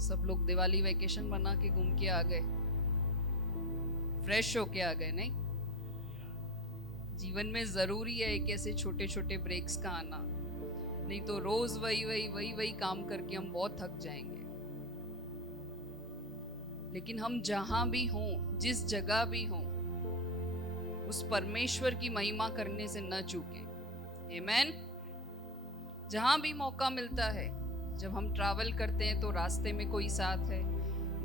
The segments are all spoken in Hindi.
सब लोग दिवाली वैकेशन बना के घूम के आ गए, फ्रेश होके आ गए। नहीं, जीवन में जरूरी है एक ऐसे छोटे छोटे ब्रेक्स का आना, नहीं तो रोज वही वही वही वही काम करके हम बहुत थक जाएंगे। लेकिन हम जहां भी हों, जिस जगह भी हों, उस परमेश्वर की महिमा करने से न चूकें। आमेन। जहां भी मौका मिलता है, जब हम ट्रैवल करते हैं तो रास्ते में कोई साथ है,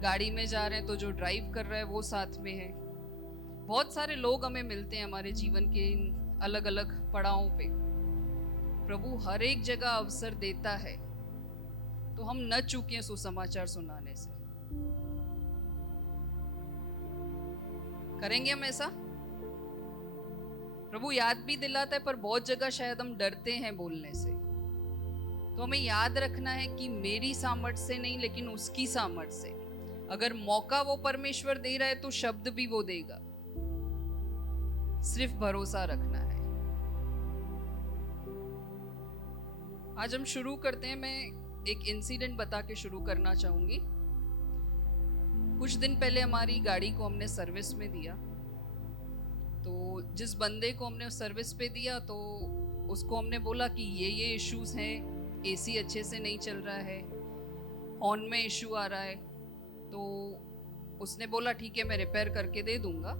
गाड़ी में जा रहे हैं तो जो ड्राइव कर रहा है वो साथ में है। बहुत सारे लोग हमें मिलते हैं हमारे जीवन के इन अलग अलग पड़ावों पे। प्रभु हर एक जगह अवसर देता है, तो हम न चूकें सुसमाचार सुनाने से। करेंगे हम ऐसा? प्रभु याद भी दिलाता है, पर बहुत जगह शायद हम डरते हैं बोलने से। तो हमें याद रखना है कि मेरी सामर्थ से नहीं, लेकिन उसकी सामर्थ से। अगर मौका वो परमेश्वर दे रहा है तो शब्द भी वो देगा, सिर्फ भरोसा रखना है। आज हम शुरू करते हैं। मैं एक इंसिडेंट बता के शुरू करना चाहूंगी। कुछ दिन पहले हमारी गाड़ी को हमने सर्विस में दिया। तो जिस बंदे को हमने सर्विस पे दिया, तो उसको हमने बोला कि ये इश्यूज हैं, एसी अच्छे से नहीं चल रहा है, हॉर्न में इशू आ रहा है। तो उसने बोला ठीक है मैं रिपेयर करके दे दूंगा।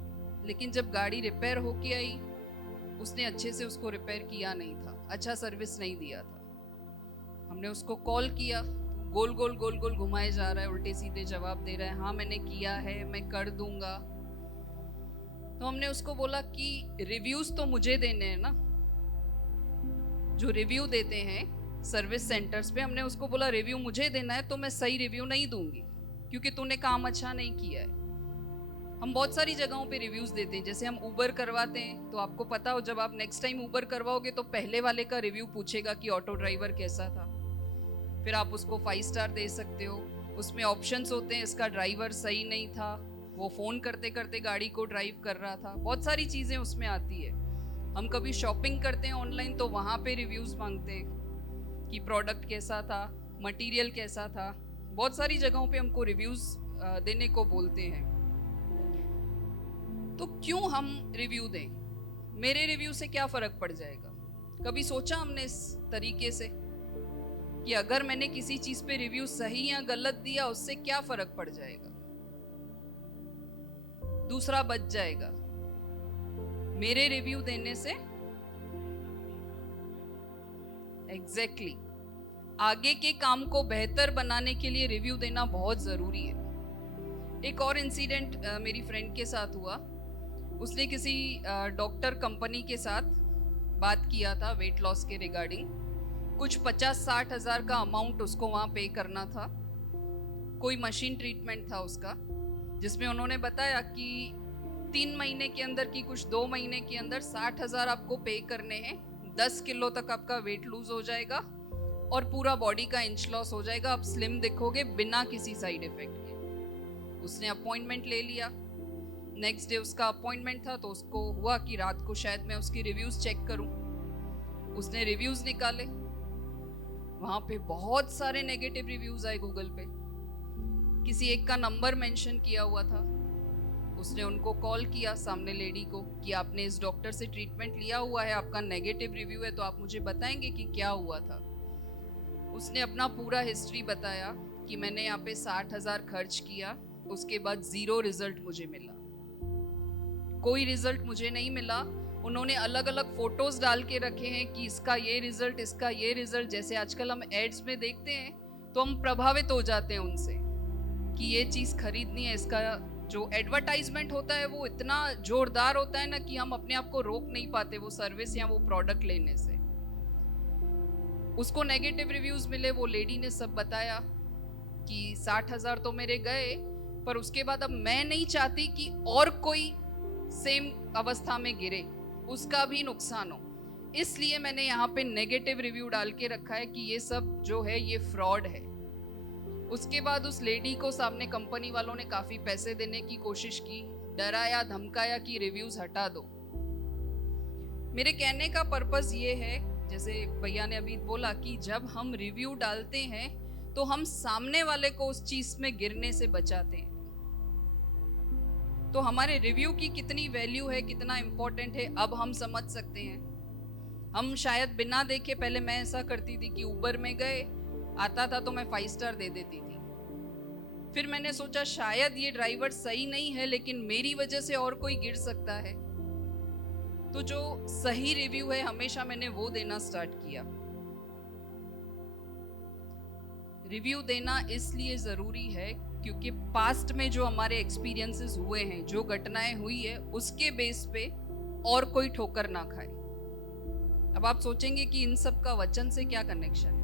लेकिन जब गाड़ी रिपेयर होके आई, उसने अच्छे से उसको रिपेयर किया नहीं था, अच्छा सर्विस नहीं दिया था। हमने उसको कॉल किया, गोल गोल गोल गोल घुमाए जा रहा है, उल्टे सीधे जवाब दे रहा है, हाँ मैंने किया है, मैं कर दूंगा। तो हमने उसको बोला कि रिव्यूज तो मुझे देने हैं ना, जो रिव्यू देते हैं सर्विस सेंटर्स पे, हमने उसको बोला रिव्यू मुझे देना है, तो मैं सही रिव्यू नहीं दूंगी क्योंकि तूने काम अच्छा नहीं किया है। हम बहुत सारी जगहों पे रिव्यूज देते हैं, जैसे हम उबर करवाते हैं, तो आपको पता हो जब आप नेक्स्ट टाइम उबर करवाओगे तो पहले वाले का रिव्यू पूछेगा कि ऑटो ड्राइवर कैसा था, फिर आप उसको 5 स्टार दे सकते हो। उसमें ऑप्शंस होते हैं, इसका ड्राइवर सही नहीं था, वो फोन करते करते गाड़ी को ड्राइव कर रहा था, बहुत सारी चीजें उसमें आती है। हम कभी शॉपिंग करते हैं ऑनलाइन, तो वहां पे रिव्यूज मांगते हैं कि प्रोडक्ट कैसा था, मटेरियल कैसा था। बहुत सारी जगहों पे हमको रिव्यूज देने को बोलते हैं। तो क्यों हम रिव्यू दें? मेरे रिव्यू से क्या फर्क पड़ जाएगा? कभी सोचा हमने इस तरीके से कि अगर मैंने किसी चीज पे रिव्यू सही या गलत दिया, उससे क्या फर्क पड़ जाएगा? दूसरा बच जाएगा मेरे रिव्यू देने से। एग्जैक्टली आगे के काम को बेहतर बनाने के लिए रिव्यू देना बहुत जरूरी है। एक और इंसिडेंट मेरी फ्रेंड के साथ हुआ। उसने किसी डॉक्टर कंपनी के साथ बात किया था वेट लॉस के रिगार्डिंग। कुछ 50-60 हजार का अमाउंट उसको वहां पे करना था। कोई मशीन ट्रीटमेंट था उसका, जिसमें उन्होंने बताया कि 3 महीने के अंदर की कुछ 2 महीने के अंदर 60 हजार आपको पे करने हैं। 10 किलो तक आपका वेट लूज हो जाएगा और पूरा बॉडी का इंच लॉस हो जाएगा, आप स्लिम दिखोगे बिना किसी साइड इफेक्ट के। उसने अपॉइंटमेंट ले लिया। नेक्स्ट डे उसका अपॉइंटमेंट था, तो उसको हुआ कि रात को शायद मैं उसकी रिव्यूज चेक करूं। उसने रिव्यूज निकाले, वहां पे बहुत सारे नेगेटिव रिव्यूज आए गूगल पे। किसी एक का नंबर मेंशन किया हुआ था। उसने उनको कॉल किया, सामने लेडी को, कि आपने इस डॉक्टर से ट्रीटमेंट लिया हुआ है, आपका नेगेटिव रिव्यू है, तो आप मुझे बताएंगे कि क्या हुआ था। उसने अपना पूरा हिस्ट्री बताया कि मैंने यहाँ पे 60 हजार खर्च किया, उसके बाद 0 रिजल्ट मुझे मिला, कोई रिजल्ट मुझे नहीं मिला। उन्होंने अलग अलग फोटोज डाल के रखे हैं कि इसका ये रिजल्ट, इसका ये रिजल्ट। जैसे आजकल हम एड्स में देखते हैं तो हम प्रभावित हो जाते हैं उनसे कि ये चीज खरीदनी है। इसका जो एडवर्टाइजमेंट होता है वो इतना जोरदार होता है ना कि हम अपने आप को रोक नहीं पाते वो सर्विस या वो प्रोडक्ट लेने से। उसको नेगेटिव रिव्यूज मिले, वो लेडी ने सब बताया कि 60 हजार तो मेरे गए, पर उसके बाद अब मैं नहीं चाहती कि और कोई सेम अवस्था में गिरे, उसका भी नुकसान हो, इसलिए मैंने यहाँ पे नेगेटिव रिव्यू डाल के रखा है कि ये सब जो है ये फ्रॉड है। उसके बाद उस लेडी को सामने कंपनी वालों ने काफी पैसे देने की कोशिश की, डराया धमकाया कि रिव्यूज हटा दो। मेरे कहने का पर्पस ये है, जैसे भैया ने अभी बोला कि जब हम रिव्यू डालते हैं तो हम सामने वाले को उस चीज में गिरने से बचाते हैं। तो हमारे रिव्यू की कितनी वैल्यू है, कितना इंपॉर्टेंट है, अब हम समझ सकते हैं। हम शायद बिना देखे, पहले मैं ऐसा करती थी कि उबर में गए, आता था तो मैं 5 स्टार दे देती थी। फिर मैंने सोचा शायद ये ड्राइवर सही नहीं है, लेकिन मेरी वजह से और कोई गिर सकता है, तो जो सही रिव्यू है हमेशा मैंने वो देना स्टार्ट किया। रिव्यू देना इसलिए जरूरी है क्योंकि पास्ट में जो हमारे एक्सपीरियंसेस हुए हैं, जो घटनाएं हुई है, उसके बेस पे और कोई ठोकर ना खाए। अब आप सोचेंगे कि इन सब का वचन से क्या कनेक्शन है।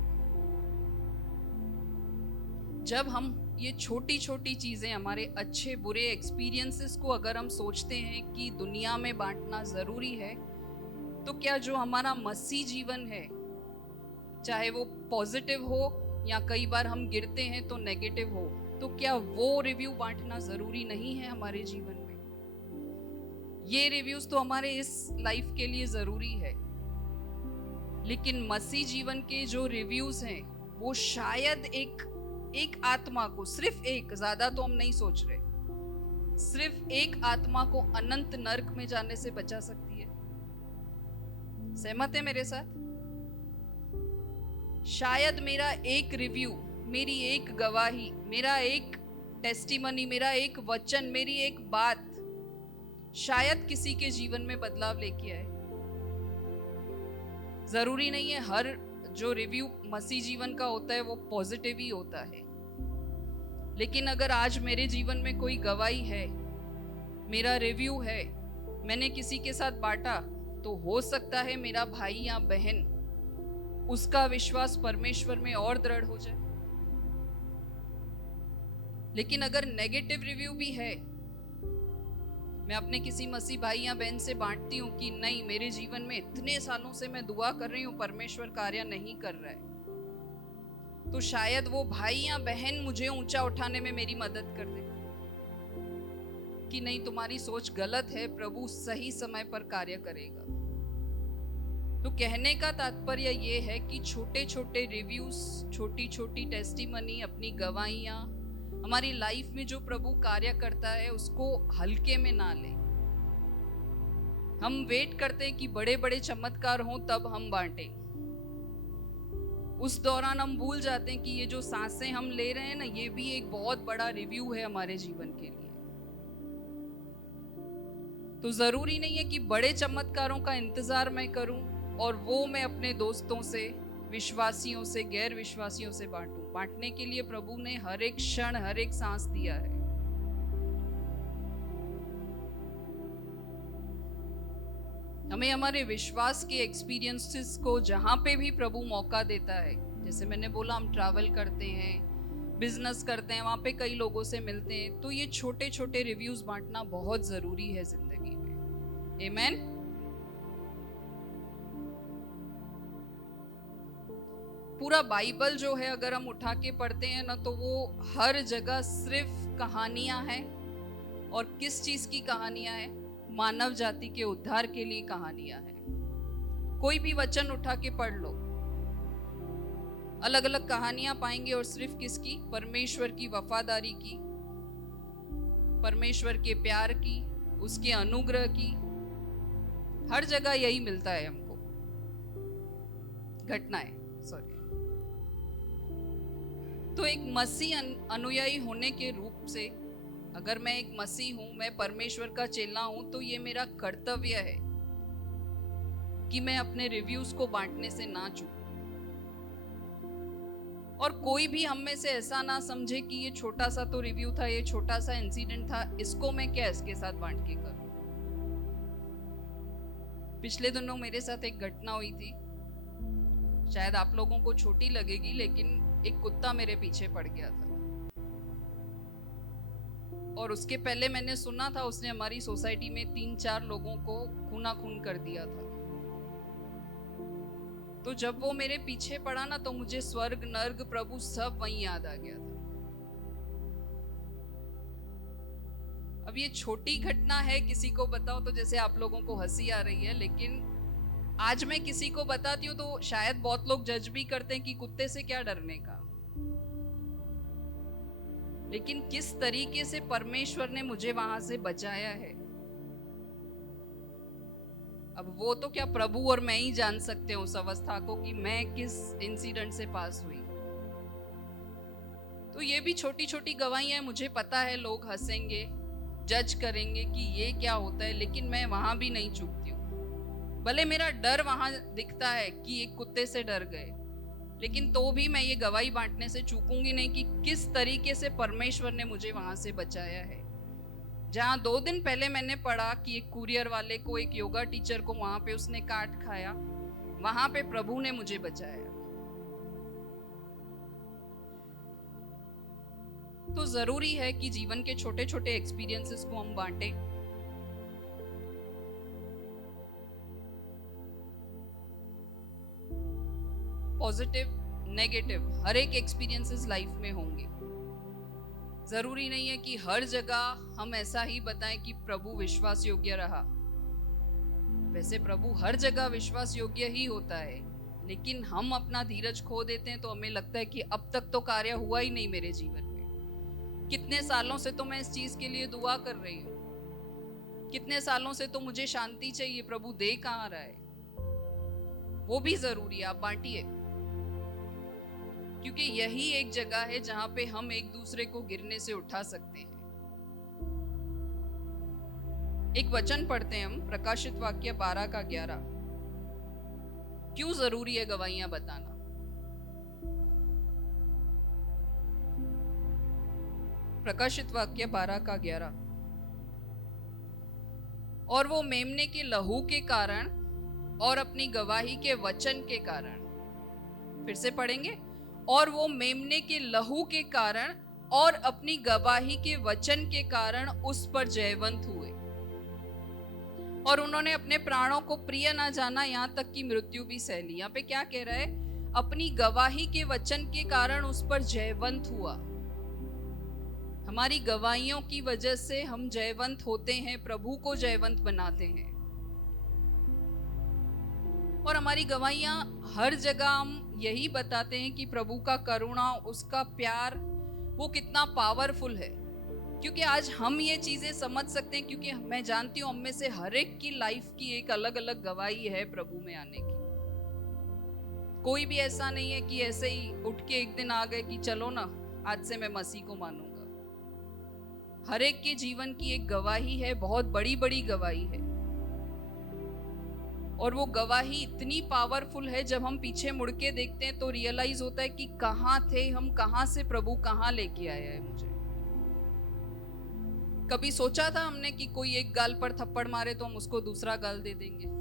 जब हम ये छोटी छोटी चीजें, हमारे अच्छे बुरे एक्सपीरियंसेस को अगर हम सोचते हैं कि दुनिया में बांटना जरूरी है, तो क्या जो हमारा मसीह जीवन है, चाहे वो पॉजिटिव हो या कई बार हम गिरते हैं तो नेगेटिव हो, तो क्या वो रिव्यू बांटना जरूरी नहीं है हमारे जीवन में? ये रिव्यूज तो हमारे इस लाइफ के लिए जरूरी है, लेकिन मसीह जीवन के जो रिव्यूज हैं वो शायद एक आत्मा को, सिर्फ एक, ज्यादा तो हम नहीं सोच रहे, सिर्फ एक आत्मा को अनंत नरक में जाने से बचा सकती है। सहमत है मेरे साथ? शायद मेरा एक रिव्यू, मेरी एक गवाही, मेरा एक टेस्टिमनी, मेरा एक वचन, मेरी एक बात शायद किसी के जीवन में बदलाव लेके आए। जरूरी नहीं है हर जो रिव्यू मसीह जीवन का होता है वो पॉजिटिव ही होता है, लेकिन अगर आज मेरे जीवन में कोई गवाही है, मेरा रिव्यू है, मैंने किसी के साथ बांटा, तो हो सकता है मेरा भाई या बहन, उसका विश्वास परमेश्वर में और दृढ़ हो जाए। लेकिन अगर नेगेटिव रिव्यू भी है, मैं अपने किसी मसीह भाई या बहन से बांटती हूँ कि नहीं, मेरे जीवन में इतने सालों से मैं दुआ कर रही हूँ, परमेश्वर कार्य नहीं कर रहा है, तो शायद वो भाई या बहन मुझे ऊंचा उठाने में मेरी मदद कर दे कि नहीं, तुम्हारी सोच गलत है, प्रभु सही समय पर कार्य करेगा। तो कहने का तात्पर्य ये है कि छोटे छोटे रिव्यूज, छोटी छोटी टेस्टिमनी, अपनी गवाहियां, हमारी लाइफ में जो प्रभु कार्य करता है उसको हल्के में ना लें। हम वेट करते हैं कि बड़े बड़े चमत्कार हों तब हम बांटें। उस दौरान हम भूल जाते हैं कि ये जो सांसें हम ले रहे हैं ना, ये भी एक बहुत बड़ा रिव्यू है हमारे जीवन के लिए। तो जरूरी नहीं है कि बड़े चमत्कारों का इंतजार मैं करूं और वो मैं अपने दोस्तों से, विश्वासियों से, गैर विश्वासियों से बांटूं। बांटने के लिए प्रभु ने हर एक क्षण, हर एक सांस दिया है। हमें हमारे विश्वास के एक्सपीरियंसेस को जहां पे भी प्रभु मौका देता है, जैसे मैंने बोला, हम ट्रैवल करते हैं, बिजनेस करते हैं, वहां पे कई लोगों से मिलते हैं, तो ये छोटे छोटे रिव्यूज बांटना बहुत जरूरी है जिंदगी में। आमीन। पूरा बाइबल जो है अगर हम उठा के पढ़ते हैं ना, तो वो हर जगह सिर्फ कहानियां हैं। और किस चीज की कहानियां हैं? मानव जाति के उद्धार के लिए कहानियां हैं। कोई भी वचन उठा के पढ़ लो, अलग अलग कहानियां पाएंगे, और सिर्फ किसकी? परमेश्वर की वफादारी की, परमेश्वर के प्यार की, उसके अनुग्रह की। हर जगह यही मिलता है हमको, घटनाएं, सॉरी। तो एक मसीह अनुयायी होने के रूप से, अगर मैं एक मसीह हूं, मैं परमेश्वर का चेला हूं, तो ये मेरा कर्तव्य है कि मैं अपने रिव्यूज को बांटने से ना चूकूं। और कोई भी हम में से ऐसा ना समझे कि ये छोटा सा तो रिव्यू था, ये छोटा सा इंसिडेंट था, इसको मैं क्या इसके साथ बांट के करूं। पिछले दिनों मेरे साथ एक घटना हुई थी, शायद आप लोगों को छोटी लगेगी, लेकिन एक कुत्ता मेरे पीछे पड़ गया था। और उसके पहले मैंने सुना था उसने हमारी सोसाइटी में 3-4 लोगों को खूना खून कर दिया था। तो जब वो मेरे पीछे पड़ा ना, तो मुझे स्वर्ग, नर्क, प्रभु सब वहीं याद आ गया था। अब ये छोटी घटना है, किसी को बताओ तो जैसे आप लोगों को हंसी आ रही है, लेकिन आज मैं किसी को बताती हूँ तो शायद बहुत लोग जज भी करते हैं कि कुत्ते से क्या डरने का। लेकिन किस तरीके से परमेश्वर ने मुझे वहां से बचाया है, अब वो तो क्या प्रभु और मैं ही जान सकते हैं उस अवस्था को कि मैं किस इंसिडेंट से पास हुई। तो ये भी छोटी छोटी गवाहियां हैं। मुझे पता है लोग हंसेंगे, जज करेंगे कि ये क्या होता है, लेकिन मैं वहां भी नहीं चूकती हूँ। भले मेरा डर वहां दिखता है कि एक कुत्ते से डर गए, लेकिन तो भी मैं ये गवाही बांटने से चूकूंगी नहीं कि किस तरीके से परमेश्वर ने मुझे वहां से बचाया है। जहाँ 2 दिन पहले मैंने पढ़ा कि एक कुरियर वाले को, एक योगा टीचर को वहां पे उसने काट खाया, वहां पे प्रभु ने मुझे बचाया। तो जरूरी है कि जीवन के छोटे छोटे एक्सपीरियंसेस को हम बांटें। पॉजिटिव, नेगेटिव, हर एक एक्सपीरियंसेस लाइफ में होंगे। जरूरी नहीं है कि हर जगह हम ऐसा ही बताएं कि प्रभु विश्वास योग्य रहा। वैसे प्रभु हर जगह विश्वास योग्य ही होता है, लेकिन हम अपना धीरज खो देते हैं, तो हमें लगता है कि अब तक तो कार्य हुआ ही नहीं मेरे जीवन में। कितने सालों से तो मैं इस चीज के लिए दुआ कर रही हूँ, कितने सालों से तो मुझे शांति चाहिए, प्रभु दे कहाँ रहा है। वो भी जरूरी है, आप बांटिए, क्योंकि यही एक जगह है जहां पे हम एक दूसरे को गिरने से उठा सकते हैं। एक वचन पढ़ते हैं हम, प्रकाशित वाक्य 12 का 11। क्यों जरूरी है गवाहियां बताना? प्रकाशित वाक्य 12 का 11। और वो मेमने के लहू के कारण और अपनी गवाही के वचन के कारण, फिर से पढ़ेंगे, और वो मेमने के लहू के कारण और अपनी गवाही के वचन के कारण उस पर जयवंत हुए, और उन्होंने अपने प्राणों को प्रिय ना जाना, यहां तक कि मृत्यु भी सह ली। यहां पे क्या कह रहा है? अपनी गवाही के वचन के कारण उस पर जयवंत हुआ। हमारी गवाहियों की वजह से हम जयवंत होते हैं, प्रभु को जयवंत बनाते हैं। और हमारी गवाहियां हर जगह हम यही बताते हैं कि प्रभु का करुणा, उसका प्यार, वो कितना पावरफुल है। क्योंकि आज हम ये चीजें समझ सकते हैं, क्योंकि मैं जानती हूं हम में से हर एक की लाइफ की एक अलग अलग गवाही है प्रभु में आने की। कोई भी ऐसा नहीं है कि ऐसे ही उठ के एक दिन आ गए कि चलो ना आज से मैं मसीह को मानूंगा। हर एक के जीवन की एक गवाही है, बहुत बड़ी बड़ी गवाही है। और वो गवाही इतनी पावरफुल है, जब हम पीछे मुड़ के देखते हैं तो रियलाइज होता है कि कहाँ थे हम, कहाँ से प्रभु कहाँ लेके आया है मुझे। कभी सोचा था हमने कि कोई एक गाल पर थप्पड़ मारे तो हम उसको दूसरा गाल दे देंगे?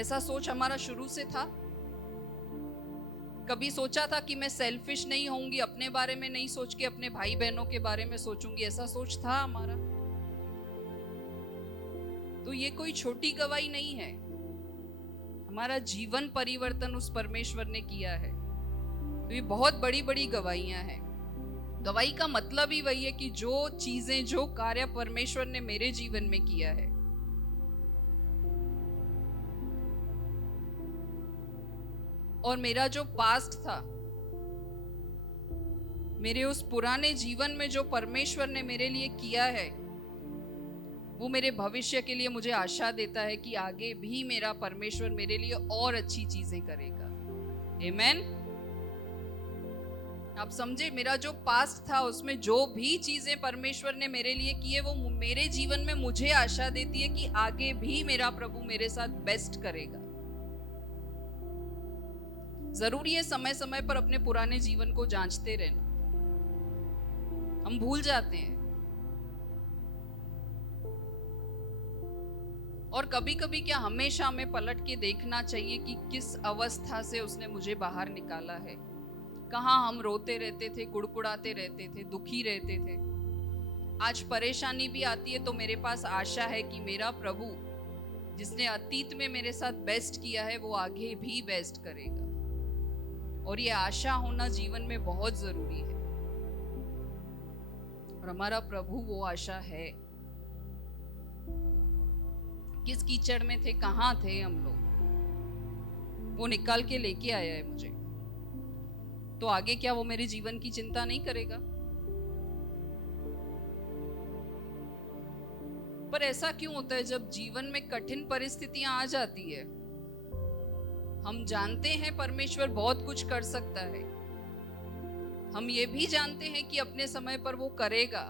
ऐसा सोच हमारा शुरू से था? कभी सोचा था कि मैं सेल्फिश नहीं होंगी, अपने बारे में नहीं सोच के अपने भाई बहनों के बारे में सोचूंगी? ऐसा सोच था हमारा? तो ये कोई छोटी गवाही नहीं है, हमारा जीवन परिवर्तन उस परमेश्वर ने किया है। तो ये बहुत बड़ी बड़ी गवाहियां हैं। गवाही का मतलब ही वही है कि जो चीजें, जो कार्य परमेश्वर ने मेरे जीवन में किया है, और मेरा जो पास्ट था, मेरे उस पुराने जीवन में जो परमेश्वर ने मेरे लिए किया है, वो मेरे भविष्य के लिए मुझे आशा देता है कि आगे भी मेरा परमेश्वर मेरे लिए और अच्छी चीजें करेगा। आमेन। आप समझे, मेरा जो पास्ट था उसमें जो भी चीजें परमेश्वर ने मेरे लिए की है, वो मेरे जीवन में मुझे आशा देती है कि आगे भी मेरा प्रभु मेरे साथ बेस्ट करेगा। जरूरी है समय समय पर अपने पुराने जीवन को जांचते रहना। हम भूल जाते हैं, और कभी कभी क्या हमेशा हमें पलट के देखना चाहिए कि किस अवस्था से उसने मुझे बाहर निकाला है। कहाँ हम रोते रहते थे, कुड़कुड़ाते रहते थे, दुखी रहते थे। आज परेशानी भी आती है तो मेरे पास आशा है कि मेरा प्रभु जिसने अतीत में मेरे साथ बेस्ट किया है, वो आगे भी बेस्ट करेगा। और ये आशा होना जीवन में बहुत जरूरी है, और हमारा प्रभु वो आशा है। किस कीचड़ में थे, कहाँ थे हम लोग, वो निकाल के लेके आया है मुझे। तो आगे क्या वो मेरे जीवन की चिंता नहीं करेगा? पर ऐसा क्यों होता है जब जीवन में कठिन परिस्थितियां आ जाती है? हम जानते हैं परमेश्वर बहुत कुछ कर सकता है, हम ये भी जानते हैं कि अपने समय पर वो करेगा,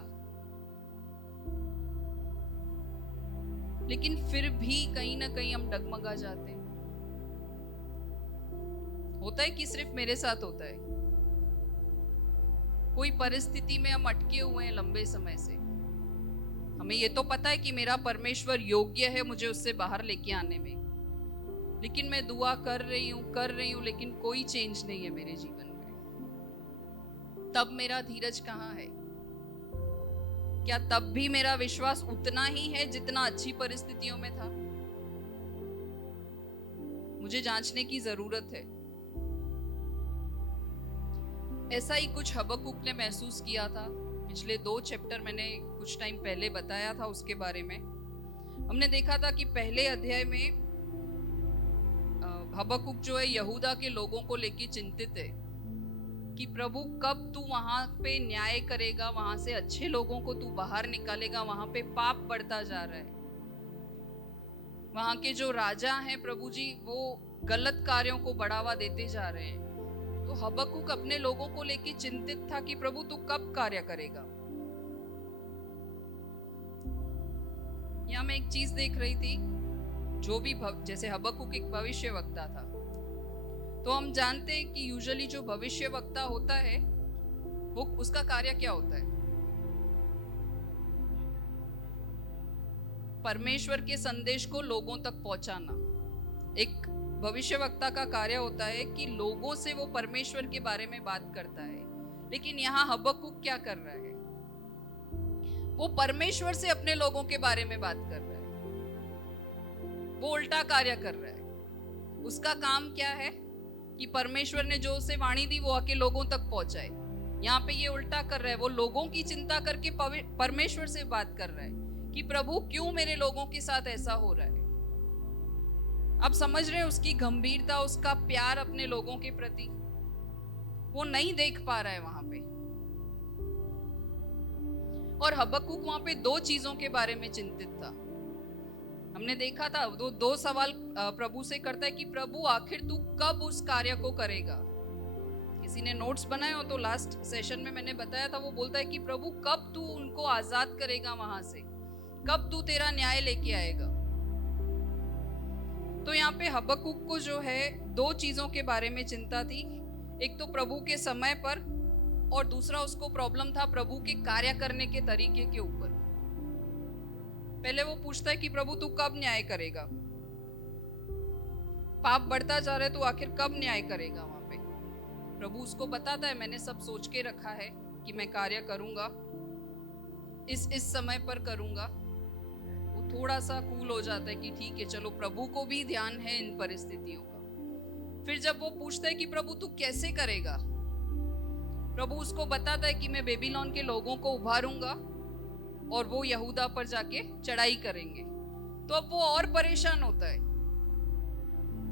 लेकिन फिर भी कहीं ना कहीं हम डगमगा जाते हैं। होता है कि सिर्फ मेरे साथ होता है? कोई परिस्थिति में हम अटके हुए हैं लंबे समय से, हमें ये तो पता है कि मेरा परमेश्वर योग्य है मुझे उससे बाहर लेके आने में, लेकिन मैं दुआ कर रही हूं, लेकिन कोई चेंज नहीं है मेरे जीवन में। तब मेरा धीरज कहाँ है? क्या तब भी मेरा विश्वास उतना ही है जितना अच्छी परिस्थितियों में था? मुझे जांचने की जरूरत है। ऐसा ही कुछ हबक्कुक ने महसूस किया था। पिछले 2 चैप्टर मैंने कुछ टाइम पहले बताया था, उसके बारे में हमने देखा था कि पहले अध्याय में हबक्कुक जो है यहूदा के लोगों को लेके चिंतित है कि प्रभु कब तू वहां पे न्याय करेगा, वहां से अच्छे लोगों को तू बाहर निकालेगा, वहां पे पाप बढ़ता जा रहा है, वहां के जो राजा हैं प्रभु जी वो गलत कार्यों को बढ़ावा देते जा रहे हैं। तो हबक्कुक अपने लोगों को लेके चिंतित था कि प्रभु तू कब कार्य करेगा। यहां मैं एक चीज देख रही थी, जो भी जैसे हबक्कुक एक भविष्य वक्ता था, तो हम जानते हैं कि यूजुअली जो भविष्य वक्ता होता है वो उसका कार्य क्या होता है? परमेश्वर के संदेश को लोगों तक पहुंचाना। एक भविष्य वक्ता का कार्य होता है कि लोगों से वो परमेश्वर के बारे में बात करता है, लेकिन यहाँ हबक्कुक क्या कर रहा है? वो परमेश्वर से अपने लोगों के बारे में बात कर रहा है, वो उल्टा कार्य कर रहा है। उसका काम क्या है कि परमेश्वर ने जो उसे वाणी दी वो आके लोगों तक पहुंचाए। यहाँ पे ये उल्टा कर रहा है, वो लोगों की चिंता करके परमेश्वर से बात कर रहा है कि प्रभु क्यों मेरे लोगों के साथ ऐसा हो रहा है। आप समझ रहे हैं उसकी गंभीरता, उसका प्यार अपने लोगों के प्रति वो नहीं देख पा रहा है वहां पे। और हबक्कुक वहां पे 2 चीजों के बारे में चिंतित था। हमने देखा था वो 2 सवाल प्रभु से करता है कि प्रभु आखिर तू कब उस कार्य को करेगा। किसी ने नोट्स बनाए हो तो लास्ट सेशन में मैंने बताया था, वो बोलता है कि प्रभु कब तू उनको आजाद करेगा वहां से, कब तू तेरा न्याय लेके आएगा। तो यहाँ पे हबक्कुक को जो है 2 चीजों के बारे में चिंता थी, एक तो प्रभु के समय पर, और दूसरा उसको प्रॉब्लम था प्रभु के कार्य करने के तरीके के ऊपर। पहले वो पूछता है कि प्रभु तू कब न्याय करेगा, पाप बढ़ता जा रहा है, तू आखिर कब न्याय करेगा। वहां पे प्रभु उसको बताता है मैंने सब सोच के रखा है कि मैं कार्य करूंगा, इस समय पर करूंगा। वो थोड़ा सा कूल हो जाता है कि ठीक है चलो, प्रभु को भी ध्यान है इन परिस्थितियों का। फिर जब वो पूछता है कि प्रभु तू कैसे करेगा, प्रभु उसको बताता है कि मैं बेबीलोन के लोगों को उभारूंगा और वो यहूदा पर जाके चढ़ाई करेंगे। तो अब वो और परेशान होता है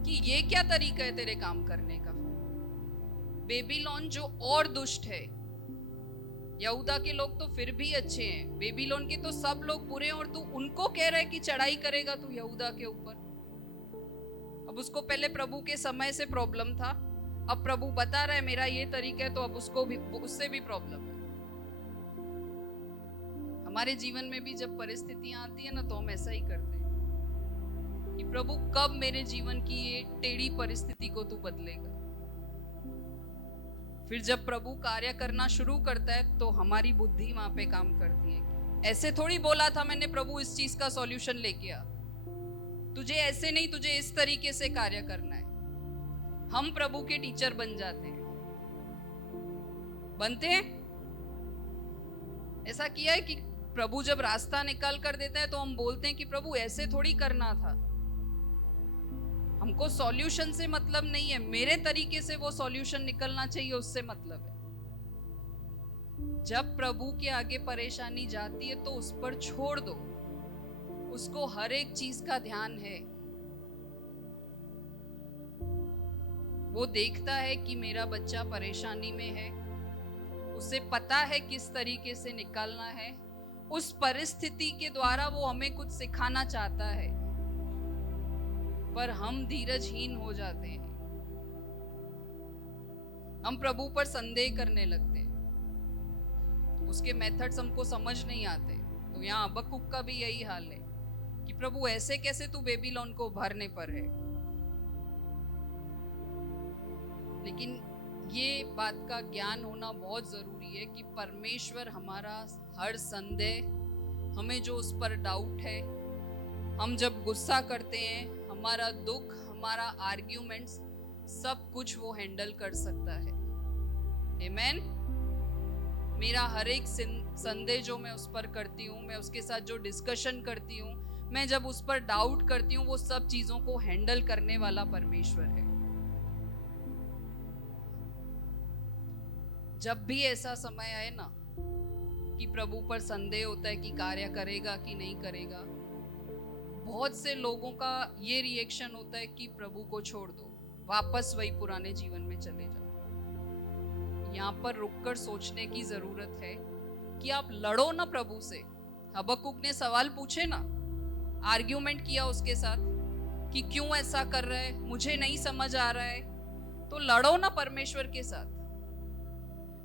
कि ये क्या तरीका है तेरे काम करने का। बेबीलोन जो और दुष्ट है, यहूदा के लोग तो फिर भी अच्छे हैं, बेबीलोन के तो सब लोग बुरे हैं, और तू उनको कह रहा है कि चढ़ाई करेगा तू यहूदा के ऊपर। अब उसको पहले प्रभु के समय से प्रॉब्लम था, अब प्रभु बता रहा है मेरा ये तरीका है, तो अब उसको भी उससे भी प्रॉब्लम है। हमारे जीवन में भी जब परिस्थितियां आती है ना, तो हम ऐसा ही करते हैं कि प्रभु कब मेरे जीवन की ये टेढ़ी परिस्थिति को तू बदलेगा। फिर जब प्रभु कार्य करना शुरू करता है तो हमारी बुद्धि वहां पे काम करती है। ऐसे थोड़ी बोला था मैंने प्रभु इस चीज का सॉल्यूशन लेके आ, तुझे ऐसे नहीं, तुझे इस तरीके से कार्य करना है। हम प्रभु के टीचर बन जाते हैं, बनते हैं। ऐसा किया है कि प्रभु जब रास्ता निकाल कर देता है तो हम बोलते हैं कि प्रभु ऐसे थोड़ी करना था, हमको सॉल्यूशन से मतलब नहीं है, मेरे तरीके से वो सॉल्यूशन निकलना चाहिए, उससे मतलब है। जब प्रभु के आगे परेशानी जाती है तो उस पर छोड़ दो, उसको हर एक चीज का ध्यान है। वो देखता है कि मेरा बच्चा परेशानी में है, उसे पता है किस तरीके से निकालना है। उस परिस्थिति के द्वारा वो हमें कुछ सिखाना चाहता है, पर हम धीरजहीन हो जाते हैं। हम प्रभु पर संदेह करने लगते हैं, उसके मेथड्स हमको समझ नहीं आते। तो यहाँ हबक्कुक का भी यही हाल है कि प्रभु ऐसे कैसे तू बेबीलोन को उभारने पर है। लेकिन ये बात का ज्ञान होना बहुत जरूरी है कि परमेश्वर हमारा हर संदेह, हमें जो उस पर डाउट है, हम जब गुस्सा करते हैं, हमारा दुख, हमारा आर्ग्यूमेंट्स, सब कुछ वो हैंडल कर सकता है। आमेन। मेरा हर एक संदेह जो मैं उस पर करती हूँ, मैं उसके साथ जो डिस्कशन करती हूँ, मैं जब उस पर डाउट करती हूँ, वो सब चीजों को हैंडल करने वाला परमेश्वर है। जब भी ऐसा समय आए ना कि प्रभु पर संदेह होता है कि कार्य करेगा कि नहीं करेगा, बहुत से लोगों का ये रिएक्शन होता है कि प्रभु को छोड़ दो, वापस वही पुराने जीवन में चले जाओ। यहाँ पर रुककर सोचने की जरूरत है कि आप लड़ो ना प्रभु से। हबक्कुक ने सवाल पूछे ना, आर्ग्यूमेंट किया उसके साथ कि क्यों ऐसा कर रहा है, मुझे नहीं समझ आ रहा है। तो लड़ो ना परमेश्वर के साथ।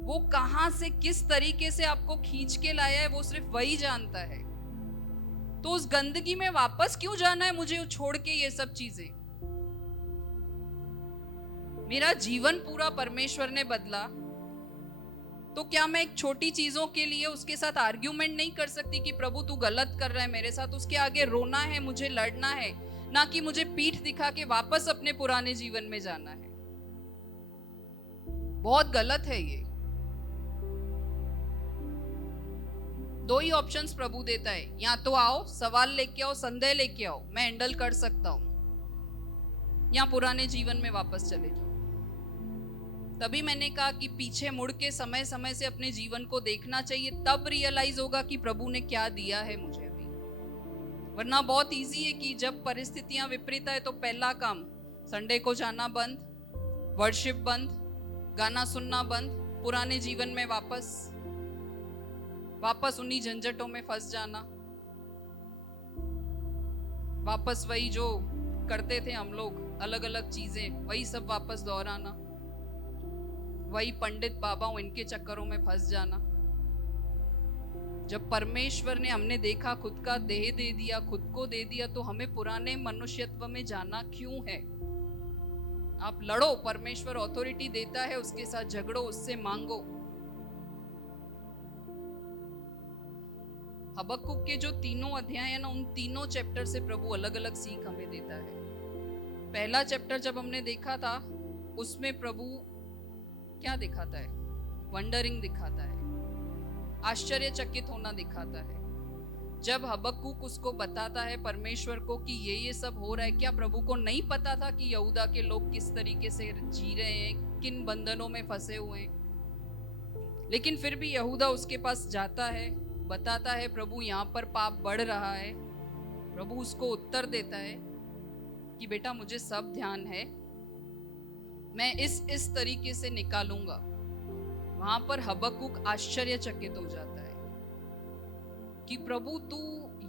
वो कहां से किस तरीके से आपको खींच के लाया है वो सिर्फ वही जानता है। तो उस गंदगी में वापस क्यों जाना है मुझे छोड़ के ये सब चीजें। मेरा जीवन पूरा परमेश्वर ने बदला, तो क्या मैं एक छोटी चीजों के लिए उसके साथ आर्ग्यूमेंट नहीं कर सकती कि प्रभु तू गलत कर रहा है मेरे साथ। उसके आगे रोना है, मुझे लड़ना है, ना कि मुझे पीठ दिखा के वापस अपने पुराने जीवन में जाना है। बहुत गलत है ये। दो ही ऑप्शंस प्रभु देता है, या तो आओ, सवाल लेके आओ, संदेह लेके आओ, मैं हैंडल कर सकता हूं, या पुराने जीवन में वापस चले जाओ। तभी मैंने कहा कि पीछे मुड़ के समय समय से अपने जीवन को देखना चाहिए, तब रियलाइज होगा कि प्रभु ने क्या दिया है मुझे अभी। वरना बहुत इजी है कि जब परिस्थितियां विपरीत है तो पहला काम संडे को जाना बंद, वर्शिप बंद, गाना सुनना बंद, पुराने जीवन में वापस उन्हीं झंझटों में फंस जाना, वापस वही जो करते थे हम लोग, अलग अलग चीजें, वही सब वापस दोहराना, वही पंडित बाबाओं इनके चक्करों में फंस जाना। जब परमेश्वर ने, हमने देखा, खुद का देह दे दिया, खुद को दे दिया, तो हमें पुराने मनुष्यत्व में जाना क्यों है। आप लड़ो, परमेश्वर अथॉरिटी देता है, उसके साथ झगड़ो, उससे मांगो। हबक्कुक के जो तीनों अध्याय है ना, उन तीनों चैप्टर से प्रभु अलग अलग सीख हमें देता है। पहला चैप्टर जब हमने देखा था, उसमें प्रभु क्या दिखाता है? वंडरिंग दिखाता है, आश्चर्यचकित होना दिखाता है। जब हबक्कुक उसको बताता है परमेश्वर को कि ये सब हो रहा है, क्या प्रभु को नहीं पता था कि यहूदा के लोग किस तरीके से जी रहे हैं, किन बंधनों में फंसे हुए हैं। लेकिन फिर भी यहूदा उसके पास जाता है, बताता है प्रभु यहाँ पर पाप बढ़ रहा है। प्रभु उसको उत्तर देता है कि बेटा मुझे सब ध्यान है, मैं इस तरीके से निकालूंगा। वहां पर हबक्कुक आश्चर्यचकित हो जाता है कि प्रभु तू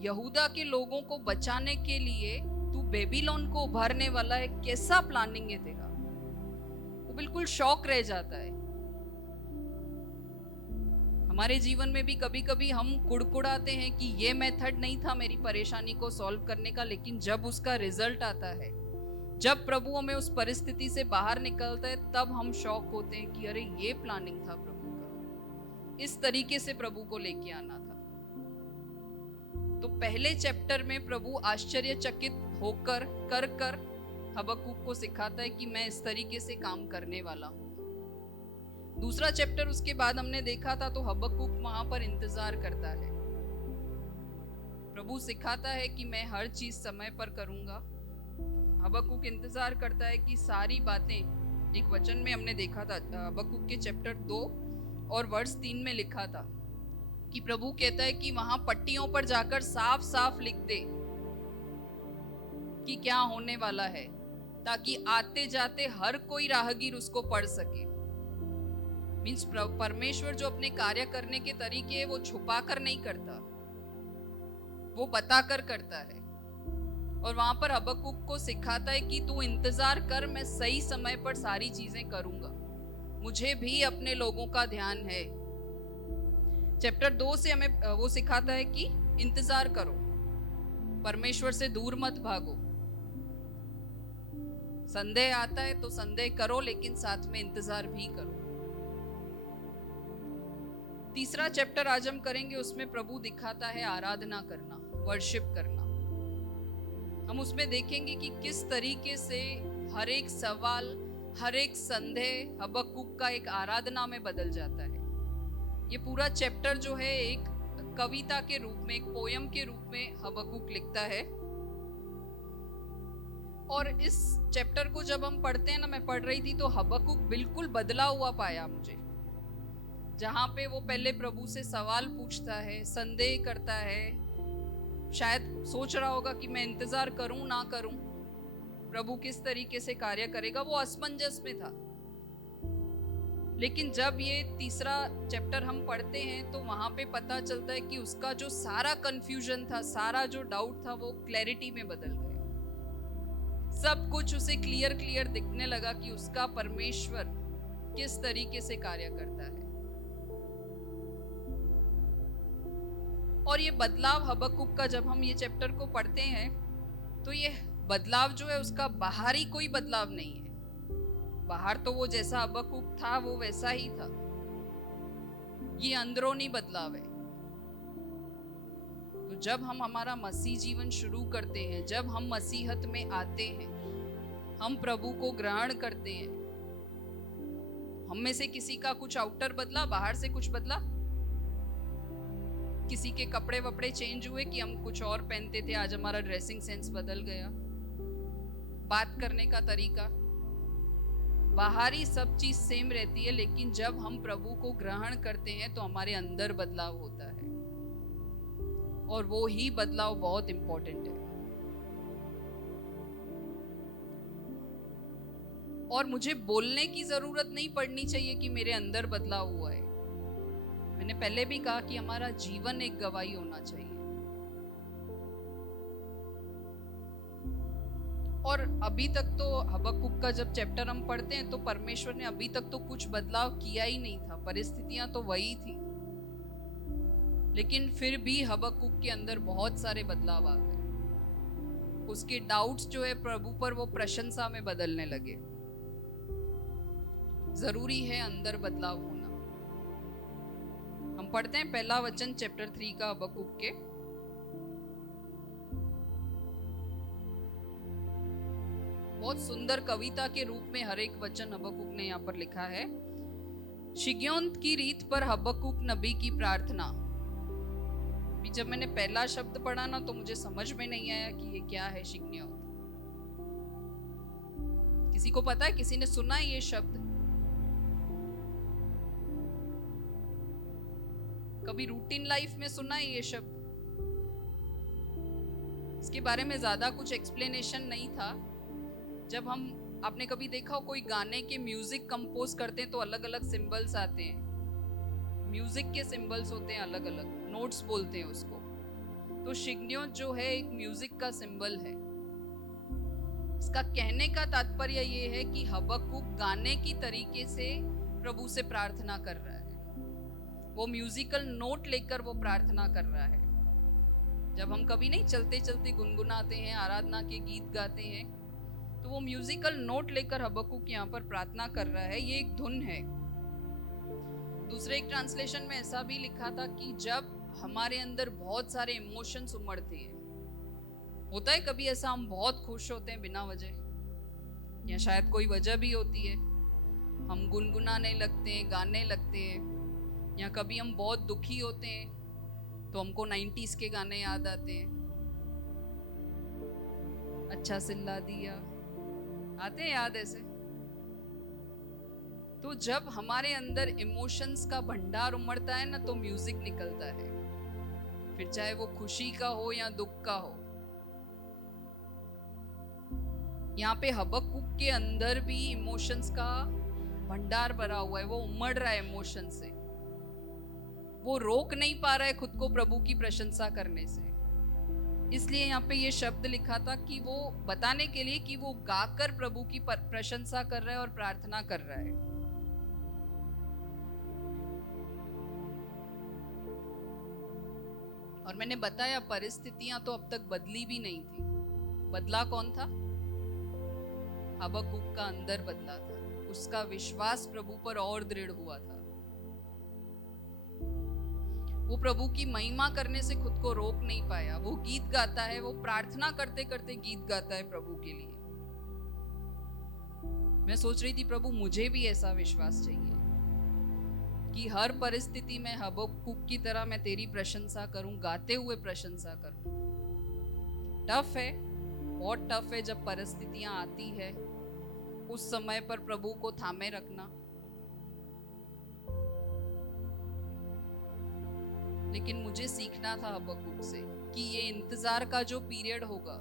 यहूदा के लोगों को बचाने के लिए तू बेबीलोन को उभारने वाला है, कैसा प्लानिंग है तेरा। वो बिल्कुल शॉक रह जाता है। हमारे जीवन में भी कभी कभी हम कुड़कुड़ाते हैं कि ये मेथड नहीं था मेरी परेशानी को सॉल्व करने का, लेकिन जब उसका रिजल्ट आता है, जब प्रभु हमें उस परिस्थिति से बाहर निकलता है, तब हम शॉक होते हैं कि अरे ये प्लानिंग था प्रभु का, इस तरीके से प्रभु को लेके आना था। तो पहले चैप्टर में प्रभु आश्चर्यचकित होकर कर हबक्कुक को सिखाता है कि मैं इस तरीके से काम करने वाला हूं। दूसरा चैप्टर उसके बाद हमने देखा था, तो हबक्कुक वहां पर इंतजार करता है। प्रभु सिखाता है कि मैं हर चीज समय पर करूंगा। हबक्कुक इंतजार करता है कि सारी बातें, एक वचन में हमने देखा था, हबक्कुक के चैप्टर 2 और वर्स 3 में लिखा था कि प्रभु कहता है कि वहां पट्टियों पर जाकर साफ साफ लिख दे कि क्या होने वाला है। ताकि आते जाते हर कोई राहगीर उसको पढ़ सके। मीन्स परमेश्वर जो अपने कार्य करने के तरीके है वो छुपा कर नहीं करता, वो बताकर करता है। और वहां पर हबक्कुक को सिखाता है कि तू इंतजार कर, मैं सही समय पर सारी चीजें करूंगा, मुझे भी अपने लोगों का ध्यान है। चैप्टर 2 से हमें वो सिखाता है कि इंतजार करो, परमेश्वर से दूर मत भागो। संदेह आता है तो संदेह करो, लेकिन साथ में इंतजार भी करो। तीसरा चैप्टर आज हम करेंगे, उसमें प्रभु दिखाता है आराधना करना, वर्शिप करना। हम उसमें देखेंगे कि किस तरीके से हर एक सवाल, हर एक संदेह हबक्कुक का एक आराधना में बदल जाता है। ये पूरा चैप्टर जो है एक कविता के रूप में, एक पोयम के रूप में हबक्कुक लिखता है। और इस चैप्टर को जब हम पढ़ते हैं ना, मैं पढ़ रही थी तो हबक्कुक बिल्कुल बदला हुआ पाया मुझे। जहां पे वो पहले प्रभु से सवाल पूछता है, संदेह करता है, शायद सोच रहा होगा कि मैं इंतजार करूं ना करूं, प्रभु किस तरीके से कार्य करेगा, वो असमंजस में था। लेकिन जब ये तीसरा चैप्टर हम पढ़ते हैं तो वहां पे पता चलता है कि उसका जो सारा कंफ्यूजन था, सारा जो डाउट था, वो क्लैरिटी में बदल गया। सब कुछ उसे क्लियर दिखने लगा कि उसका परमेश्वर किस तरीके से कार्य करता है। और ये बदलाव हबक्कुक का जब हम ये चैप्टर को पढ़ते हैं तो ये बदलाव जो है उसका बाहरी कोई बदलाव नहीं है। बाहर तो वो जैसा हबक्कुक था वो वैसा ही था, ये अंदरूनी बदलाव है। तो जब हम हमारा मसीह जीवन शुरू करते हैं, जब हम मसीहत में आते हैं, हम प्रभु को ग्रहण करते हैं, हम में से किसी का कुछ आउटर बदला, बाहर से कुछ बदला, किसी के कपड़े वपड़े चेंज हुए कि हम कुछ और पहनते थे, आज हमारा ड्रेसिंग सेंस बदल गया, बात करने का तरीका, बाहरी सब चीज सेम रहती है। लेकिन जब हम प्रभु को ग्रहण करते हैं तो हमारे अंदर बदलाव होता है, और वो ही बदलाव बहुत इंपॉर्टेंट है। और मुझे बोलने की जरूरत नहीं पड़नी चाहिए कि मेरे अंदर बदलाव हुआ है। मैंने पहले भी कहा कि हमारा जीवन एक गवाही होना चाहिए। और अभी तक तो हबक्कुक का जब चैप्टर हम पढ़ते हैं तो परमेश्वर ने अभी तक तो कुछ बदलाव किया ही नहीं था, परिस्थितियां तो वही थी। लेकिन फिर भी हबक्कुक के अंदर बहुत सारे बदलाव आ गए। उसके डाउट्स जो है प्रभु पर, वो प्रशंसा में बदलने लगे। जरूरी है अंदर बदलाव होना। हम पढ़ते हैं पहला वचन चैप्टर 3 का हबक्कुक के। बहुत सुंदर कविता के रूप में हर एक वचन हबक्कुक ने यहाँ पर लिखा है। शिग्योन की रीत पर हबक्कुक नबी की प्रार्थना। जब मैंने पहला शब्द पढ़ा ना तो मुझे समझ में नहीं आया कि ये क्या है शिग्योन। किसी को पता है, किसी ने सुना है ये शब्द? कभी रूटीन लाइफ में सुना है ये शब्द? इसके बारे में ज्यादा कुछ एक्सप्लेनेशन नहीं था। जब हम, आपने कभी देखा हो कोई गाने के म्यूजिक कंपोज करते हैं तो अलग अलग सिंबल्स आते हैं, म्यूजिक के सिंबल्स होते हैं अलग अलग, नोट्स बोलते हैं उसको। तो शिग्योन जो है एक म्यूजिक का सिंबल है। इसका कहने का तात्पर्य ये है कि हबक्कुक गाने की तरीके से प्रभु से प्रार्थना कर रहा है। वो म्यूजिकल नोट लेकर वो प्रार्थना कर रहा है। जब हम कभी नहीं चलते चलते गुनगुनाते हैं, आराधना के गीत गाते हैं, तो वो म्यूजिकल नोट लेकर हबक्कुक यहाँ पर प्रार्थना कर रहा है। ये एक धुन है। दूसरे एक ट्रांसलेशन में ऐसा भी लिखा था कि जब हमारे अंदर बहुत सारे इमोशंस उमड़ते हैं, होता है कभी ऐसा, हम बहुत खुश होते हैं बिना वजह, या शायद कोई वजह भी होती है, हम गुनगुनाने लगते हैं, गाने लगते हैं। या कभी हम बहुत दुखी होते हैं तो हमको 90s के गाने याद आते हैं, अच्छा सिल्ला दिया, आते हैं याद ऐसे। तो जब हमारे अंदर इमोशंस का भंडार उमड़ता है ना तो म्यूजिक निकलता है, फिर चाहे वो खुशी का हो या दुख का हो। यहाँ पे हबक्कुक के अंदर भी इमोशंस का भंडार भरा हुआ है, वो उमड़ रहा है इमोशन से, वो रोक नहीं पा रहा है खुद को प्रभु की प्रशंसा करने से। इसलिए यहाँ पे ये शब्द लिखा था कि वो बताने के लिए कि वो गाकर प्रभु की प्रशंसा कर रहा है और प्रार्थना कर रहा है। और मैंने बताया परिस्थितियां तो अब तक बदली भी नहीं थी। बदला कौन था? हबक्कुक का अंदर बदला था, उसका विश्वास प्रभु पर और दृढ़ हुआ था। वो प्रभु की महिमा करने से खुद को रोक नहीं पाया। वो गीत गाता है, वो प्रार्थना करते करते गीत गाता है प्रभु के लिए। मैं सोच रही थी प्रभु मुझे भी ऐसा विश्वास चाहिए कि हर परिस्थिति में हबक्कुक की तरह मैं तेरी प्रशंसा करूं, गाते हुए प्रशंसा करूं। टफ है, बहुत टफ है जब परिस्थितियां आती है, उस समय पर प्रभु को थामे रखना। लेकिन मुझे सीखना था हबक्कुक से कि ये इंतजार का जो पीरियड होगा,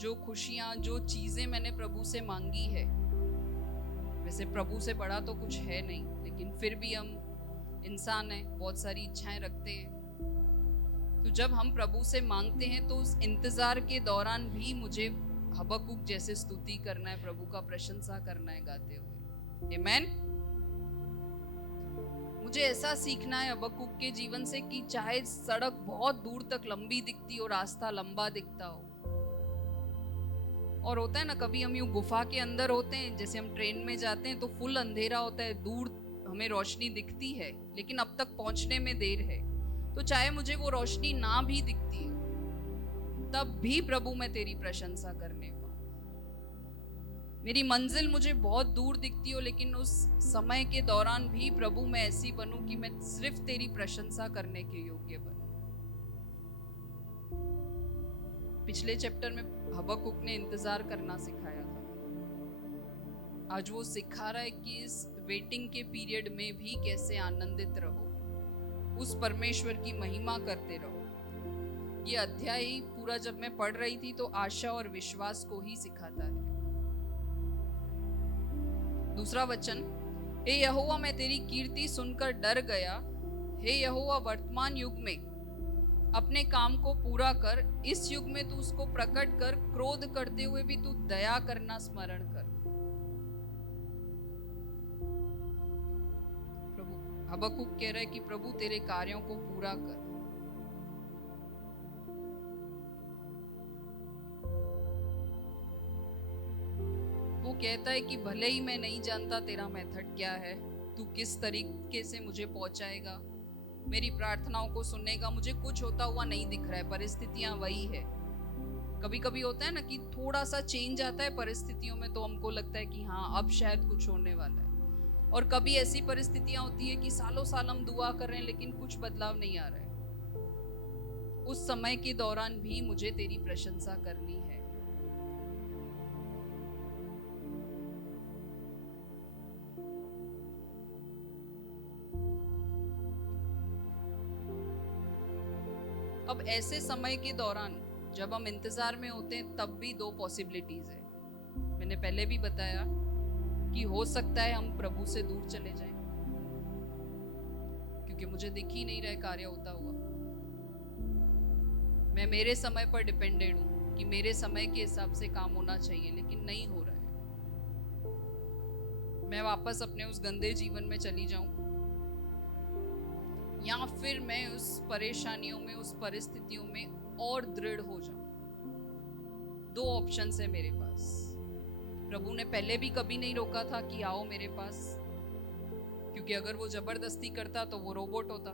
जो खुशियां, जो चीजें मैंने प्रभु से मांगी है, वैसे प्रभु से बड़ा तो कुछ है नहीं, लेकिन फिर भी हम इंसान हैं, बहुत सारी इच्छाएं रखते हैं। तो जब हम प्रभु से मांगते हैं तो उस इंतजार के दौरान भी मुझे हबक्कुक जैसे स्तुति करना है, प्रभु का प्रशंसा करना है गाते हुए। आमेन। मुझे ऐसा सीखना है हबक्कुक के जीवन से कि चाहे सड़क बहुत दूर तक लंबी दिखती हो, रास्ता लंबा दिखता हो, और होता है ना कभी हम यूं गुफा के अंदर होते हैं, जैसे हम ट्रेन में जाते हैं तो फुल अंधेरा होता है, दूर हमें रोशनी दिखती है लेकिन अब तक पहुंचने में देर है। तो चाहे मुझे वो रोशनी ना भी दिखती है, तब भी प्रभु मैं तेरी प्रशंसा करने पाऊं। मेरी मंजिल मुझे बहुत दूर दिखती हो, लेकिन उस समय के दौरान भी प्रभु मैं ऐसी बनूं कि मैं सिर्फ तेरी प्रशंसा करने के योग्य बनूं। पिछले चैप्टर में हबक्कुक ने इंतजार करना सिखाया था, आज वो सिखा रहा है कि इस वेटिंग के पीरियड में भी कैसे आनंदित रहो, उस परमेश्वर की महिमा करते रहो। ये अध्याय पूरा जब मैं पढ़ रही थी तो आशा और विश्वास को ही सिखाता है। दूसरा वचन, हे यहोवा मैं तेरी कीर्ति सुनकर डर गया, हे यहोवा वर्तमान युग में अपने काम को पूरा कर, इस युग में तू उसको प्रकट कर, क्रोध करते हुए भी तू दया करना स्मरण कर। प्रभु हबक्कुक कह रहा है कि प्रभु तेरे कार्यों को पूरा कर। वो कहता है कि भले ही मैं नहीं जानता तेरा मेथड क्या है, तू किस तरीके से मुझे पहुंचाएगा, मेरी प्रार्थनाओं को सुनेगा, मुझे कुछ होता हुआ नहीं दिख रहा है, परिस्थितियां वही है। कभी कभी होता है ना कि थोड़ा सा चेंज आता है परिस्थितियों में तो हमको लगता है कि हाँ अब शायद कुछ होने वाला है, और कभी ऐसी परिस्थितियां होती है कि सालों साल हम दुआ कर रहे हैं लेकिन कुछ बदलाव नहीं आ रहा है। उस समय के दौरान भी मुझे तेरी प्रशंसा करनी है। अब ऐसे समय के दौरान जब हम इंतजार में होते हैं तब भी दो पॉसिबिलिटीज है। मैंने पहले भी बताया कि हो सकता है हम प्रभु से दूर चले जाएं क्योंकि मुझे दिख ही नहीं रहा है कार्य होता हुआ। मैं मेरे समय पर डिपेंडेंट हूं कि मेरे समय के हिसाब से काम होना चाहिए, लेकिन नहीं हो रहा है। मैं वापस अपने उस गंदे जीवन में चली जाऊं या फिर मैं उस परेशानियों में, उस परिस्थितियों में और दृढ़ हो जाऊं। दो ऑप्शंस है मेरे पास। प्रभु ने पहले भी कभी नहीं रोका था कि आओ मेरे पास, क्योंकि अगर वो जबरदस्ती करता तो वो रोबोट होता,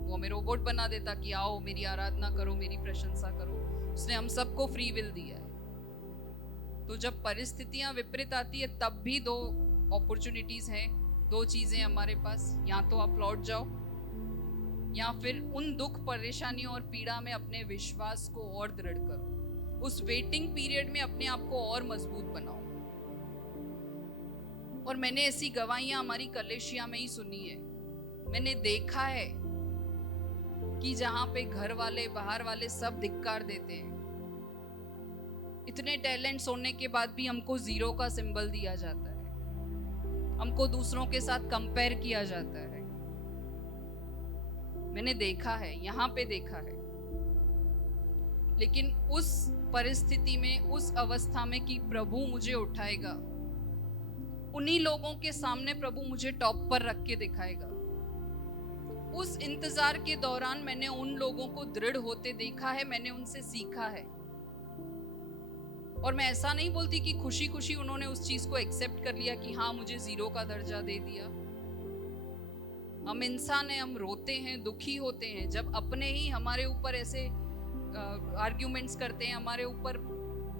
वो हमें रोबोट बना देता कि आओ मेरी आराधना करो, मेरी प्रशंसा करो। उसने हम सबको फ्री विल दिया है। तो जब परिस्थितियां विपरीत आती है तब भी दो अपॉर्चुनिटीज हैं, दो चीजें हमारे पास, या तो आप लौट जाओ या फिर उन दुख, परेशानियों और पीड़ा में अपने विश्वास को और दृढ़ करो। उस वेटिंग पीरियड में अपने आप को और मजबूत बनाओ। और मैंने ऐसी गवाहियां हमारी कलेशिया में ही सुनी है। मैंने देखा है कि जहां पे घर वाले, बाहर वाले सब धिक्कार देते हैं, इतने टैलेंट्स होने के बाद भी हमको जीरो का सिंबल दिया जाता है, हमको दूसरों के साथ कंपेयर किया जाता है। मैंने देखा है, यहाँ पे देखा है। लेकिन उस परिस्थिति में, उस अवस्था में कि प्रभु मुझे उठाएगा, उन्हीं लोगों के सामने प्रभु मुझे टॉप पर रख के दिखाएगा। उस इंतजार के दौरान मैंने उन लोगों को दृढ़ होते देखा है, मैंने उनसे सीखा है। और मैं ऐसा नहीं बोलती कि खुशी खुशी उन्होंने उस चीज को एक्सेप्ट कर लिया कि हाँ मुझे जीरो का दर्जा दे दिया। हम इंसान हैं, हम रोते हैं, दुखी होते हैं, जब अपने ही हमारे ऊपर ऐसे आर्ग्यूमेंट्स करते हैं, हमारे ऊपर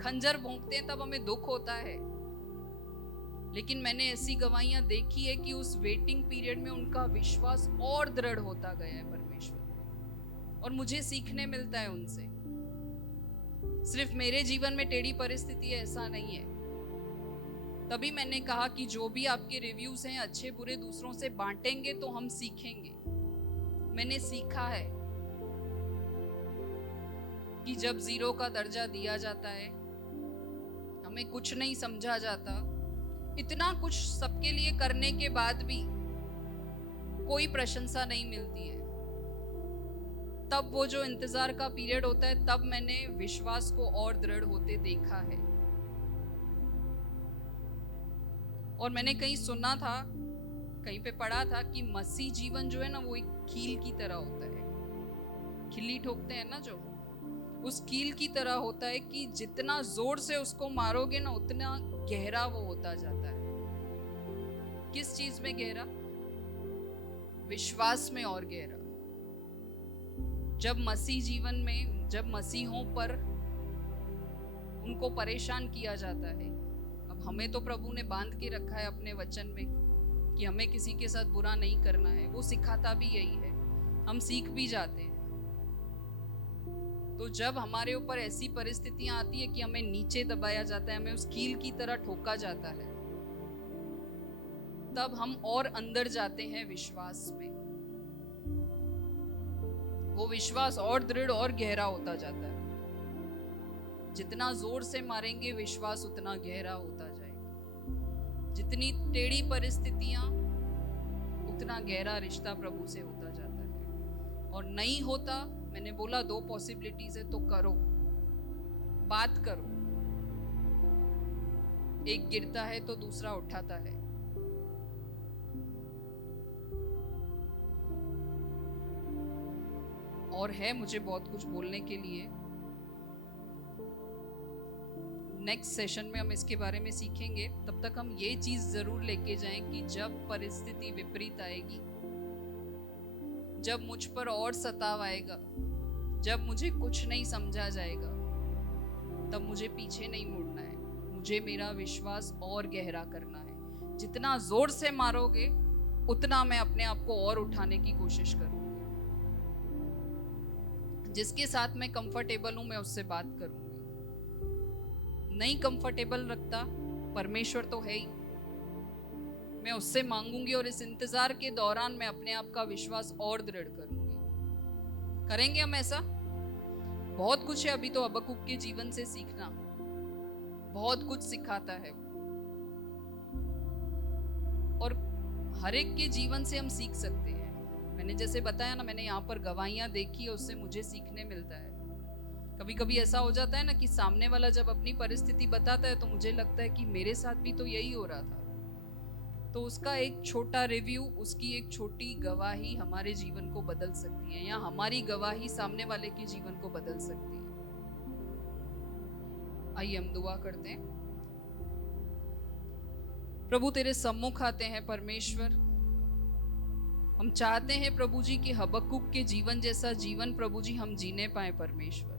खंजर भोंकते हैं, तब हमें दुख होता है। लेकिन मैंने ऐसी गवाहियां देखी है कि उस वेटिंग पीरियड में उनका विश्वास और दृढ़ होता गया है परमेश्वर, और मुझे सीखने मिलता है उनसे। सिर्फ मेरे जीवन में टेढ़ी परिस्थिति है ऐसा नहीं है। तभी मैंने कहा कि जो भी आपके रिव्यूज हैं अच्छे बुरे दूसरों से बांटेंगे तो हम सीखेंगे। मैंने सीखा है कि जब जीरो का दर्जा दिया जाता है, हमें कुछ नहीं समझा जाता, इतना कुछ सबके लिए करने के बाद भी कोई प्रशंसा नहीं मिलती है, तब वो जो इंतजार का पीरियड होता है, तब मैंने विश्वास को और दृढ़ होते देखा है। और मैंने कहीं सुना था, कहीं पे पढ़ा था कि मसीह जीवन जो है ना, वो एक कील की तरह होता है। खिल्ली ठोकते हैं ना जो, उस कील की तरह होता है कि जितना जोर से उसको मारोगे ना, उतना गहरा वो होता जाता है। किस चीज में गहरा? विश्वास में और गहरा। जब मसीह जीवन में, जब मसीहों पर उनको परेशान किया जाता है, अब हमें तो प्रभु ने बांध के रखा है अपने वचन में कि हमें किसी के साथ बुरा नहीं करना है, वो सिखाता भी यही है, हम सीख भी जाते हैं। तो जब हमारे ऊपर ऐसी परिस्थितियां आती है कि हमें नीचे दबाया जाता है, हमें उस कील की तरह ठोका जाता है, तब हम और अंदर जाते हैं विश्वास में। वो विश्वास और दृढ़ और गहरा होता जाता है। जितना जोर से मारेंगे विश्वास उतना गहरा होता जाएगा। जितनी टेढ़ी परिस्थितियां, उतना गहरा रिश्ता प्रभु से होता जाता है। और नहीं होता, मैंने बोला 2 पॉसिबिलिटीज है, तो करो, बात करो। एक गिरता है तो दूसरा उठाता है। और है मुझे बहुत कुछ बोलने के लिए। नेक्स्ट सेशन में हम इसके बारे में सीखेंगे। तब तक हम ये चीज जरूर लेके जाएं कि जब परिस्थिति विपरीत आएगी, जब मुझ पर और सताव आएगा, जब मुझे कुछ नहीं समझा जाएगा, तब मुझे पीछे नहीं मुड़ना है, मुझे मेरा विश्वास और गहरा करना है। जितना जोर से मारोगे उतना मैं अपने आप को और उठाने की कोशिश करूंगी। जिसके साथ मैं कंफर्टेबल हूं मैं उससे बात करूंगी। नहीं कंफर्टेबल रखता, परमेश्वर तो है ही, मैं उससे मांगूंगी। और इस इंतजार के दौरान मैं अपने आप का विश्वास और दृढ़ करूंगी। करेंगे हम ऐसा? बहुत कुछ है अभी तो हबक्कुक के जीवन से सीखना, बहुत कुछ सिखाता है और हर एक के जीवन से हम सीख सकते हैं। मैंने जैसे बताया ना, मैंने यहाँ पर गवाहियां देखी, उससे मुझे सीखने मिलता है। कभी कभी ऐसा हो जाता है ना कि सामने वाला जब अपनी परिस्थिति बताता है तो मुझे लगता है कि मेरे साथ भी तो यही हो रहा था। तो उसका एक छोटा रिव्यू, उसकी एक छोटी गवाही हमारे जीवन को बदल सकती है, या हमारी गवाही सामने वाले के जीवन को बदल सकती है। आइए हम दुआ करते हैं। प्रभु तेरे सम्मुख आते हैं परमेश्वर। हम चाहते हैं प्रभु जी कि हबक्कुक के जीवन जैसा जीवन प्रभु जी हम जीने पाए परमेश्वर।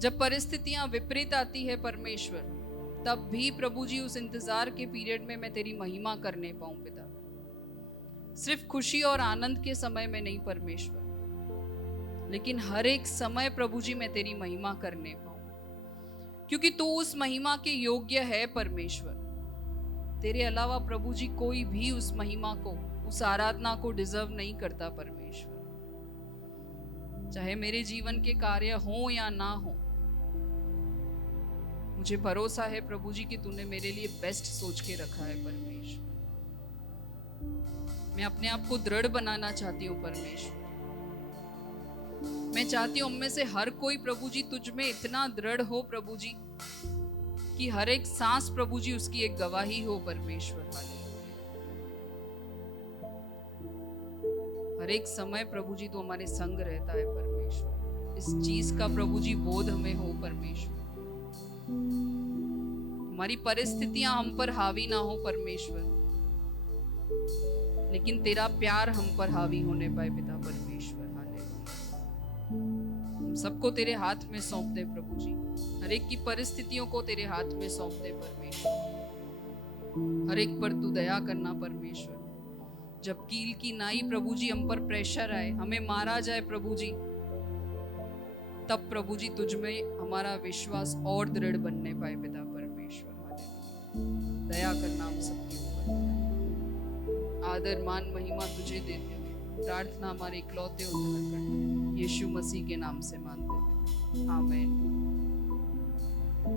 जब परिस्थितियां विपरीत आती है परमेश्वर, तब भी प्रभु जी उस इंतजार के पीरियड में मैं तेरी महिमा करने पाऊं पिता। सिर्फ खुशी और आनंद के समय में नहीं परमेश्वर, लेकिन हर एक समय प्रभु जी मैं तेरी महिमा करने पाऊं, क्योंकि तू उस महिमा के योग्य है परमेश्वर। तेरे अलावा प्रभु जी कोई भी उस महिमा को, उस आराधना को डिजर्व नहीं करता परमेश्वर। चाहे मेरे जीवन के कार्य हो या ना हो, मुझे भरोसा है प्रभु जी कि तूने मेरे लिए बेस्ट सोच के रखा है परमेश्वर। मैं अपने आप को दृढ़ बनाना चाहती हूँ परमेश्वर। मैं चाहती हूँ हम में से हर कोई प्रभु जी तुझ में इतना दृढ़ हो प्रभु जी कि हर एक सांस प्रभु जी उसकी एक गवाही हो परमेश्वर। हर एक समय प्रभु जी तू हमारे संग रहता है परमेश्वर। इस चीज का प्रभु जी बोध हमें हो परमेश्वर। हमारी परिस्थितियां हम पर हावी ना हो परमेश्वर, लेकिन तेरा प्यार हम पर हावी होने पाए पिता परमेश्वर। हम सबको तेरे हाथ में सौंप दे प्रभु जी। हर एक की परिस्थितियों को तेरे हाथ में सौंप दे परमेश्वर। हर एक पर तू दया करना परमेश्वर। जब कील की नाई प्रभु जी हम पर प्रेशर आए, हमें मारा जाए प्रभु जी, तब प्रभु जी तुझ में हमारा विश्वास और दृढ़ बनने पाए पिता परमेश्वर। दया करना हम सबके ऊपर। आदर मान महिमा तुझे देते हुए प्रार्थना हमारे इकलौते उद्धारकर्ता यीशु मसीह के नाम से मांगते हैं, आमीन।